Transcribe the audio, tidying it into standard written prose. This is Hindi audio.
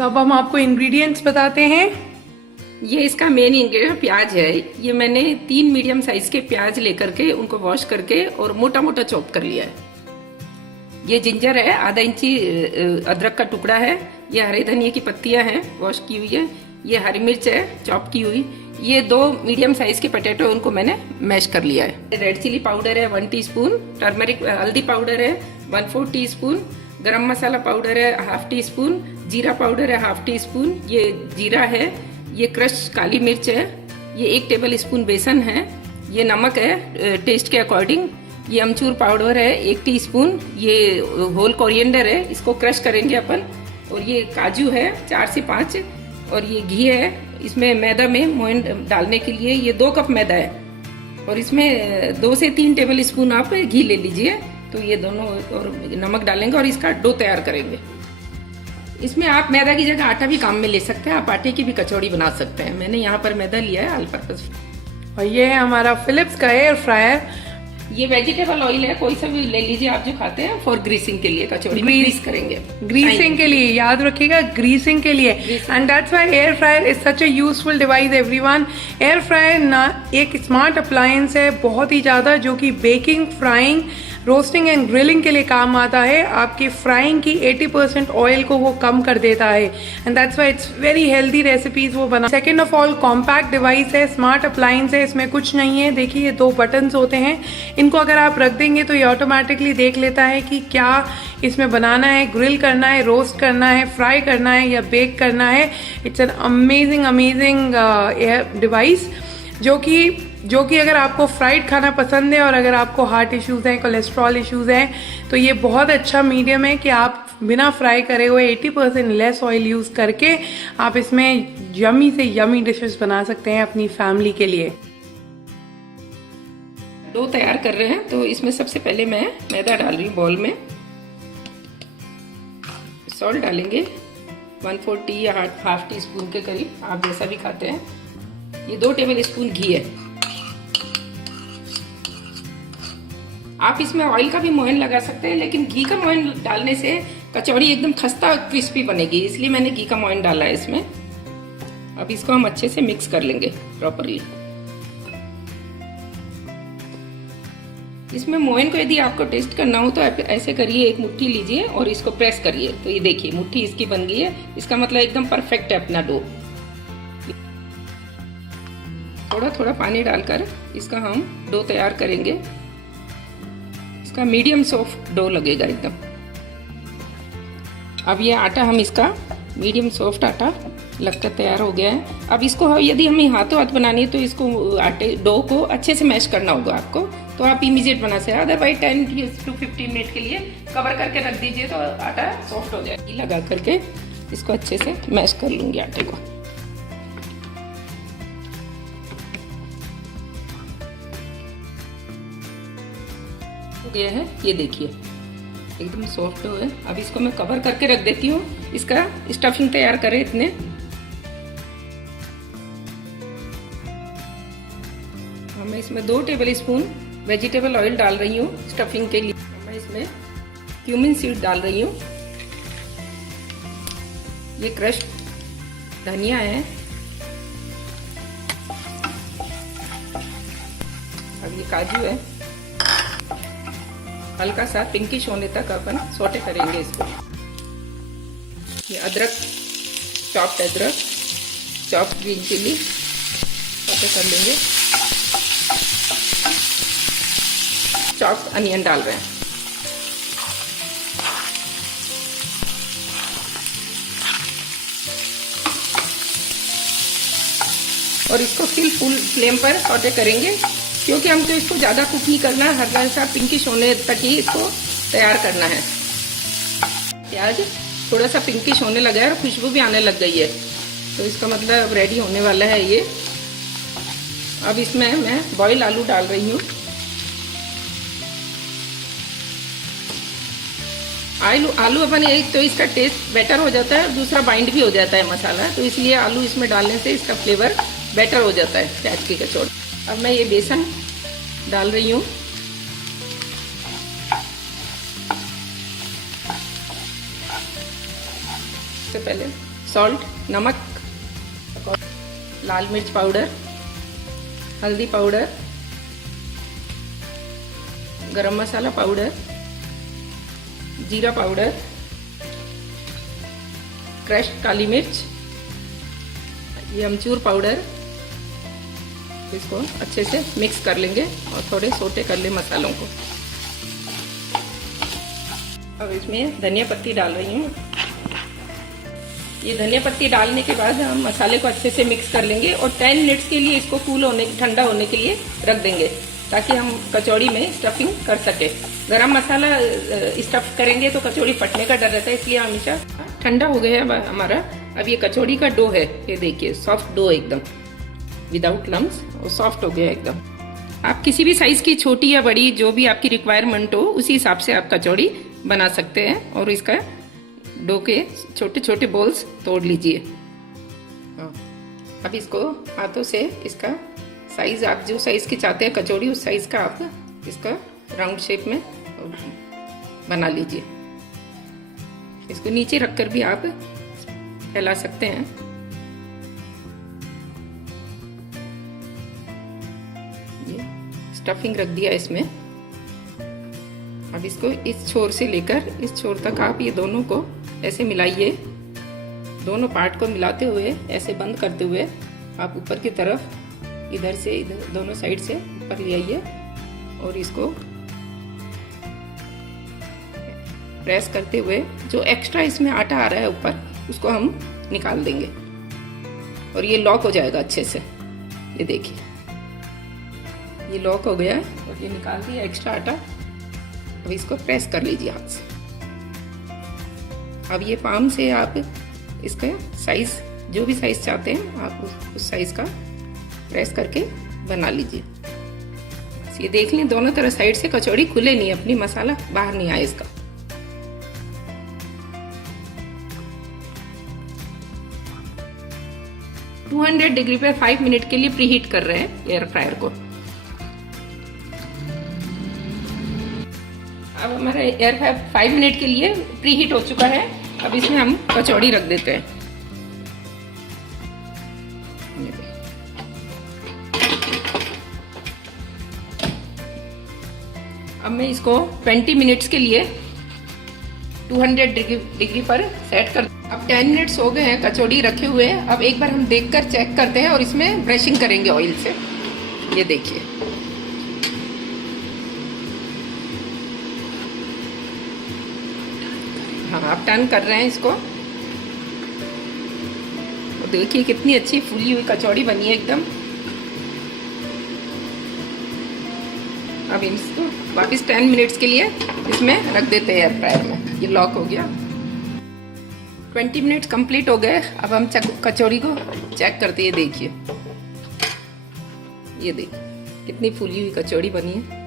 तो अब हम आपको इंग्रेडिएंट्स बताते हैं। ये इसका मेन इंग्रेडिएंट प्याज है। ये मैंने 3 मीडियम साइज के प्याज लेकर के उनको वॉश करके और मोटा मोटा चॉप कर लिया है। ये जिंजर है, आधा इंची अदरक का टुकड़ा है। ये हरे धनिया की पत्तियां हैं, वॉश की हुई है। ये हरी मिर्च है, चॉप की हुई। ये 2 मीडियम साइज के पोटैटो, उनको मैंने मैश कर लिया है। रेड चिली पाउडर है 1 टीस्पून, टर्मरिक हल्दी पाउडर है 1/4 टीस्पून, गरम मसाला पाउडर है 1/2 टीस्पून, जीरा पाउडर है 1/2 टीस्पून। ये जीरा है। ये क्रश काली मिर्च है। ये 1 टेबल स्पून बेसन है। ये नमक है टेस्ट के अकॉर्डिंग। ये अमचूर पाउडर है 1 टीस्पून। ये होल कोरिएंडर है, इसको क्रश करेंगे अपन। और ये काजू है 4 से 5। और ये घी है। इसमें मैदा में मोइन डालने के लिए ये 2 कप मैदा है। और इसमें 2 से 3 टेबल स्पून आप घी ले लीजिए। तो ये दोनों और नमक डालेंगे और इसका डो तैयार करेंगे। इसमें आप मैदा की जगह आटा भी काम में ले सकते हैं। आप आटे की भी कचौड़ी बना सकते हैं। मैंने यहाँ पर मैदा लिया है ऑल पर्पस। और ये है हमारा फिलिप्स का एयर फ्रायर। ये वेजिटेबल ऑयल है, कोई सा भी ले लीजिए आप जो खाते हैं। फॉर ग्रीसिंग के लिए, कचौड़ी में ग्रीस करेंगे। ग्रीसिंग के लिए, याद रखिएगा, ग्रीसिंग के लिए। And that's why air fryer is such a useful device everyone. Air fryer ना एक स्मार्ट अप्लायंस है बहुत ही ज्यादा, जो कि baking, frying, roasting and grilling के लिए काम आता है। आपकी फ्राइंग की 80% ऑयल को वो कम कर देता है। And that's why it's very healthy recipes वो बना। Second of all, compact device है, स्मार्ट अप्लायंस है, इसमें कुछ नहीं है। देखिए ये 2 बटन्स होते हैं, इनको अगर आप रख देंगे तो ये ऑटोमेटिकली देख लेता है कि क्या इसमें बनाना है, ग्रिल करना है, रोस्ट करना है, फ्राई करना है या बेक करना है। इट्स एन अमेजिंग डिवाइस जो कि अगर आपको फ्राइड खाना पसंद है और अगर आपको हार्ट इश्यूज हैं, कोलेस्ट्रॉल इश्यूज हैं, तो ये बहुत अच्छा मीडियम है कि आप बिना फ्राई करे हुए 80% लेस ऑयल यूज करके आप इसमें यमी से यमी डिशेस बना सकते हैं अपनी फैमिली के लिए। डो तैयार कर रहे हैं, तो इसमें सबसे पहले मैं मैदा डाल रही हूँ बॉल में। सॉल्ट डालेंगे 1/4 या 1/2 टीस्पून के करीब, आप जैसा भी खाते हैं। ये 2 टेबल स्पून घी है। आप इसमें ऑयल का भी मोहन लगा सकते हैं, लेकिन घी का मोहन डालने से कचौड़ी एकदम खस्ता क्रिस्पी बनेगी, इसलिए मैंने घी का मोहन डाला है इसमें। अब इसको हम अच्छे से मिक्स कर लेंगे प्रॉपरली। इसमें मोहन को यदि आपको टेस्ट करना हो तो आप ऐसे करिए, 1 मुट्ठी लीजिए और इसको प्रेस करिए, तो ये देखिए मुट्ठी इसकी बन गई है। इसका मतलब एकदम परफेक्ट है अपना डो। थोड़ा थोड़ा पानी डालकर इसका हम डो तैयार करेंगे। इसका मीडियम सॉफ्ट डो लगेगा एकदम। अब ये आटा हम इसका मीडियम सॉफ्ट आटा लगकर तैयार हो गया है। अब इसको यदि हमें हाथों हाथ बनानी है तो इसको आटे डो को अच्छे से मैश करना होगा आपको, तो आप इमीडिएट बना सकते हैं। अदरवाइज 10 to 15 मिनट के लिए कवर करके रख दीजिए तो आटा सॉफ्ट हो जाएगा। लगा करके इसको अच्छे से मैश कर लूंगी आटे को। गया है, ये देखिए एकदम सॉफ्ट हो है। अब इसको मैं कवर करके रख देती हूँ। इसका स्टफिंग तैयार करें इतने। मैं इसमें 2 टेबल स्पून वेजिटेबल ऑयल डाल रही हूँ स्टफिंग के लिए। मैं इसमें क्यूमिन सीड डाल रही हूँ। ये क्रश धनिया है। अब ये काजू है। हल्का सा पिंकिश होने तक अपन सौटे करेंगे इसको। ये अदरक, चॉप्ड अदरक, चॉप्ड ग्रीन चिली सौटे कर लेंगे। चॉप्ड अनियन डाल रहे हैं। और इसको फुल फ्लेम पर सौटे करेंगे, क्योंकि हमको इसको ज़्यादा कुक नहीं करना है। हल्का सा पिंकिश होने तक ही इसको तैयार करना है। प्याज थोड़ा सा पिंकिश होने लगा है और खुशबू भी आने लग गई है, तो इसका मतलब रेडी होने वाला है ये। अब इसमें मैं बॉयल आलू डाल रही हूँ। आलू अपन एक तो इसका टेस्ट बेटर हो जाता है, दूसरा बाइंड भी हो जाता है मसाला, तो इसलिए आलू इसमें डालने से इसका फ्लेवर बेटर हो जाता है प्याज की कचौड़ी। अब मैं ये बेसन डाल रही हूँ। सबसे पहले सॉल्ट, नमक, लाल मिर्च पाउडर, हल्दी पाउडर, गरम मसाला पाउडर, जीरा पाउडर, क्रश्ड काली मिर्च, ये अमचूर पाउडर। इसको अच्छे से मिक्स कर लेंगे और थोड़े सोटे कर ले मसालों को। अब इसमें धनिया पत्ती डाल रही हूँ। ये धनिया पत्ती डालने के बाद हम मसाले को अच्छे से मिक्स कर लेंगे और 10 मिनट्स के लिए इसको ठंडा होने के लिए रख देंगे, ताकि हम कचौड़ी में स्टफिंग कर सके। गरम मसाला स्टफ करेंगे तो कचौड़ी फटने का डर रहता है, इसलिए हमेशा ठंडा हो गया है हमारा। अब ये कचौड़ी का डो है, ये देखिए सॉफ्ट डो एकदम, विदाउट लम्स, और सॉफ्ट हो गया एकदम। आप किसी भी साइज की छोटी या बड़ी जो भी आपकी रिक्वायरमेंट हो उसी हिसाब से आप कचौड़ी बना सकते हैं। और इसका डो के छोटे छोटे बॉल्स तोड़ लीजिए। अब इसको हाथों से इसका साइज, आप जो साइज की चाहते हैं कचौड़ी उस साइज का आप इसका राउंड शेप में बना लीजिए। इसको नीचे रखकर भी आप फैला सकते हैं। ये स्टफिंग रख दिया इसमें। अब इसको इस छोर से लेकर इस छोर तक आप ये दोनों को ऐसे मिलाइए। दोनों पार्ट को मिलाते हुए ऐसे बंद करते हुए आप ऊपर की तरफ इधर से इधर दोनों साइड से ऊपर ले आइए और इसको प्रेस करते हुए जो एक्स्ट्रा इसमें आटा आ रहा है ऊपर उसको हम निकाल देंगे और ये लॉक हो जाएगा अच्छे से। ये देखिए ये लॉक हो गया है और ये निकाल दिया एक्स्ट्रा आटा। अब इसको प्रेस कर लीजिए हाथ से। अब ये पाम से आप इसका साइज, जो भी साइज चाहते हैं आप उस साइज का प्रेस करके बना लीजिए। ये देख लें दोनों तरह साइड से कचौड़ी खुले नहीं, अपनी मसाला बाहर नहीं आए इसका। टू 200 डिग्री पे 5 मिनट के लिए प्रीहीट कर रहे हैं एयर फ्रायर को। अब हमारा एयर फ्रायर 5 मिनट के लिए प्रीहीट हो चुका है। अब इसमें हम कचौड़ी रख देते हैं। अब मैं इसको 20 मिनट्स के लिए 200 डिग्री पर सेट कर। अब 10 मिनट्स हो गए हैं कचौड़ी रखे हुए। अब एक बार हम देखकर चेक करते हैं और इसमें ब्रशिंग करेंगे ऑयल से। ये देखिए हाँ, आप टर्न कर रहे हैं इसको। तो देखिए कितनी अच्छी फूली हुई कचौड़ी बनी है एकदम। अब इसको वापस 10 मिनट्स के लिए इसमें रख देते हैं एयर फ्रायर में। ये लॉक हो गया। 20 मिनट्स कंप्लीट हो गए। अब हम कचौड़ी को चेक करते हैं। देखिए ये देखिए कितनी फूली हुई कचौड़ी बनी है।